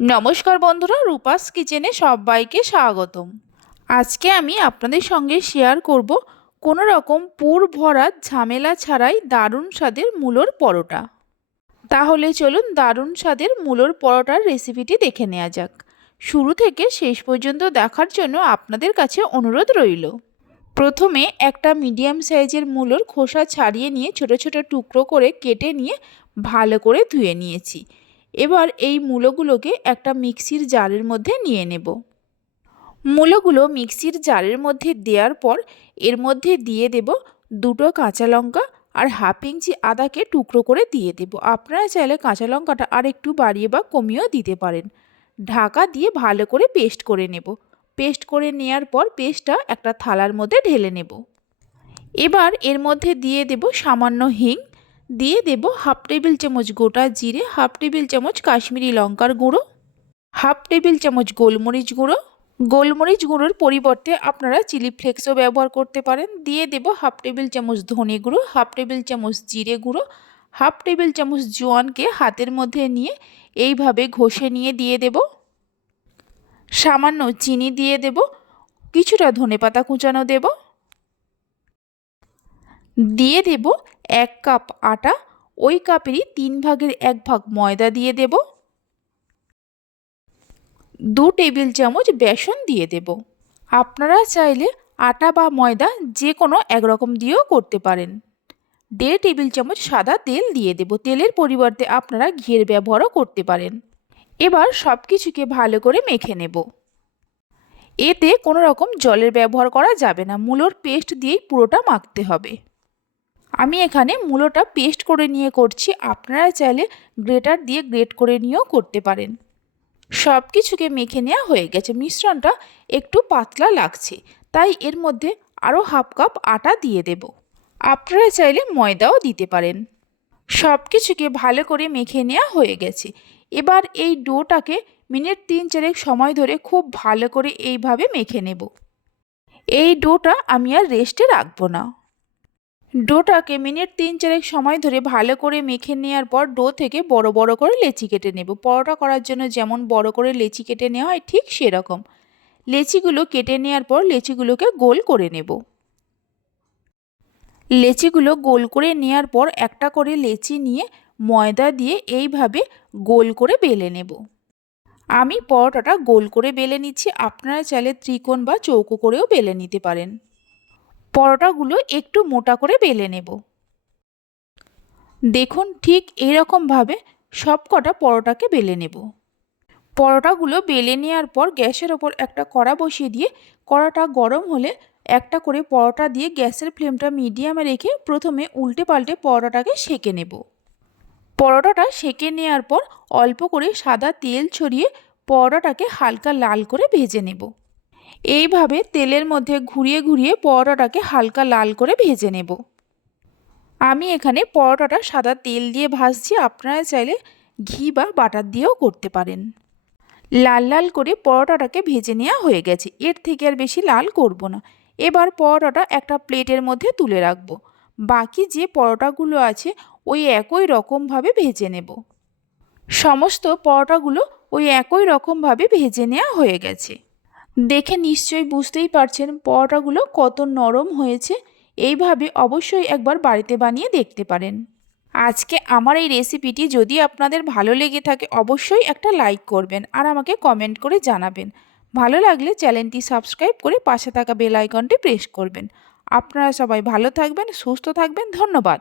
নমস্কার বন্ধুরা, রূপাস কিচেনে সবাইকে স্বাগতম। আজকে আমি আপনাদের সঙ্গে শেয়ার করব কোনো রকম পুর ভরা ঝামেলা ছাড়াই দারুণ স্বাদের মূলোর পরোটা। তাহলে চলুন দারুণ স্বাদের মূলোর পরোটার রেসিপিটি দেখে নেওয়া যাক। শুরু থেকে শেষ পর্যন্ত দেখার জন্য আপনাদের কাছে অনুরোধ রইল। প্রথমে একটা মিডিয়াম সাইজের মূলোর খোসা ছাড়িয়ে নিয়ে ছোট ছোট টুকরো করে কেটে নিয়ে ভালো করে ধুয়ে নিয়েছি। এবার এই মূলোগুলোকে একটা মিক্সির জারের মধ্যে নিয়ে নেব। মূলোগুলো মিক্সির জারের মধ্যে দেওয়ার পর এর মধ্যে দিয়ে দেব দুটো কাঁচা লঙ্কা আর হাফ ইঞ্চি আদাকে টুকরো করে দিয়ে দেব। আপনারা চাইলে কাঁচা লঙ্কাটা আর একটু বাড়িয়ে বা কমিয়েও দিতে পারেন। ঢাকা দিয়ে ভালো করে পেস্ট করে নেব। পেস্ট করে নেওয়ার পর পেস্টটা একটা থালার মধ্যে ঢেলে নেব। এবার এর মধ্যে দিয়ে দেব সামান্য হিং দিয়ে দেব হাফ টেবিল চামচ গোটা জিরে, হাফ টেবিল চামচ কাশ্মীরি লঙ্কার গুঁড়ো, হাফ টেবিল চামচ গোলমরিচ গুঁড়ো। গোলমরিচ গুঁড়োর পরিবর্তে আপনারা চিলি ফ্লেক্সও ব্যবহার করতে পারেন। দিয়ে দেব হাফ টেবিল চামচ ধনে গুঁড়ো, হাফ টেবিল চামচ জিরে গুঁড়ো, হাফ টেবিল চামচ জোয়ানকে হাতের মধ্যে নিয়ে এইভাবে ঘষে নিয়ে দিয়ে দেব। সামান্য চিনি দিয়ে দেব, কিছুটা ধনে পাতা কুচানো দেব। দিয়ে দেব এক কাপ আটা, ওই কাপেরই তিন ভাগের এক ভাগ ময়দা দিয়ে দেব। দু টেবিল চামচ বেসন দিয়ে দেব। আপনারা চাইলে আটা বা ময়দা যে কোনো একরকম দিয়েও করতে পারেন। দেড় টেবিল চামচ সাদা তেল দিয়ে দেব। তেলের পরিবর্তে আপনারা ঘিয়ের ব্যবহারও করতে পারেন। এবার সব কিছুকে ভালো করে মেখে নেব। এতে কোনো রকম জলের ব্যবহার করা যাবে না। মূলোর পেস্ট দিয়েই পুরোটা মাখতে হবে। আমি এখানে মূলোটা পেস্ট করে নিয়ে করছি। আপনারা চাইলে গ্রেটার দিয়ে গ্রেট করে নিয়েও করতে পারেন। সব কিছুকে মেখে নেওয়া হয়ে গেছে। মিশ্রণটা একটু পাতলা লাগছে। তাই এর মধ্যে আরও হাফ কাপ আটা দিয়ে দেব। আপনারা চাইলে ময়দাও দিতে পারেন। সব কিছুকে ভালো করে মেখে নেওয়া হয়ে গেছে। এবার এই ডোটাকে মিনিট তিন চারেক সময় ধরে খুব ভালো করে এইভাবে মেখে নেব। এই ডোটা আমি আর রেস্টে রাখব না। ডোটাকে মিনিট তিন চারেক সময় ধরে ভালো করে মেখে নেওয়ার পর ডো থেকে বড় বড় করে লেচি কেটে নেব। পরোটা করার জন্য যেমন বড় করে লেচি কেটে নেওয়া হয় ঠিক সেরকম। লেচিগুলো কেটে নেওয়ার পর লেচিগুলোকে গোল করে নেব। লেচিগুলো গোল করে নেওয়ার পর একটা করে লেচি নিয়ে ময়দা দিয়ে এইভাবে গোল করে বেলে নেব। আমি পরোটাটা গোল করে বেলে নিচ্ছি। আপনারা চাইলে ত্রিকোণ বা চৌকো করেও বেলে নিতে পারেন। পরোটাগুলো একটু মোটা করে বেলে নেব। দেখুন ঠিক এইরকমভাবে সব কটা পরোটাকে বেলে নেব। পরোটাগুলো বেলে নেওয়ার পর গ্যাসের ওপর একটা কড়া বসিয়ে দিয়ে কড়াটা গরম হলে একটা করে পরোটা দিয়ে গ্যাসের ফ্লেমটা মিডিয়ামে রেখে প্রথমে উল্টে পাল্টে পরোটাটাকে সেঁকে নেব। পরোটাটা সেঁকে নেওয়ার পর অল্প করে সাদা তেল ছড়িয়ে পরোটাটাকে হালকা লাল করে ভেজে নেব। এইভাবে তেলের মধ্যে ঘুরিয়ে ঘুরিয়ে পরোটাটাকে হালকা লাল করে ভেজে নেব। আমি এখানে পরোটাটা সাদা তেল দিয়ে ভাজছি, আপনারা চাইলে ঘি বা বাটার দিয়েও করতে পারেন। লাল লাল করে পরোটাটাকে ভেজে নেওয়া হয়ে গেছে, এর থেকে আর বেশি লাল করব না। এবার পরোটাটা একটা প্লেটের মধ্যে তুলে রাখব। বাকি যে পরোটাগুলো আছে, ওই একই রকমভাবে ভেজে নেব। সমস্ত পরোটাগুলো ওই একই রকমভাবে ভেজে নেওয়া হয়ে গেছে। দেখে নিশ্চয়ই বুঝতেই পারছেন পরোটাগুলো কত নরম হয়েছে। এইভাবে অবশ্যই একবার বাড়িতে বানিয়ে দেখতে পারেন। আজকে আমার এই রেসিপিটি যদি আপনাদের ভালো লেগে থাকে, অবশ্যই একটা লাইক করবেন আর আমাকে কমেন্ট করে জানাবেন। ভালো লাগলে চ্যানেলটি সাবস্ক্রাইব করে পাশে থাকা বেল আইকনটি প্রেস করবেন। আপনারা সবাই ভালো থাকবেন, সুস্থ থাকবেন, ধন্যবাদ।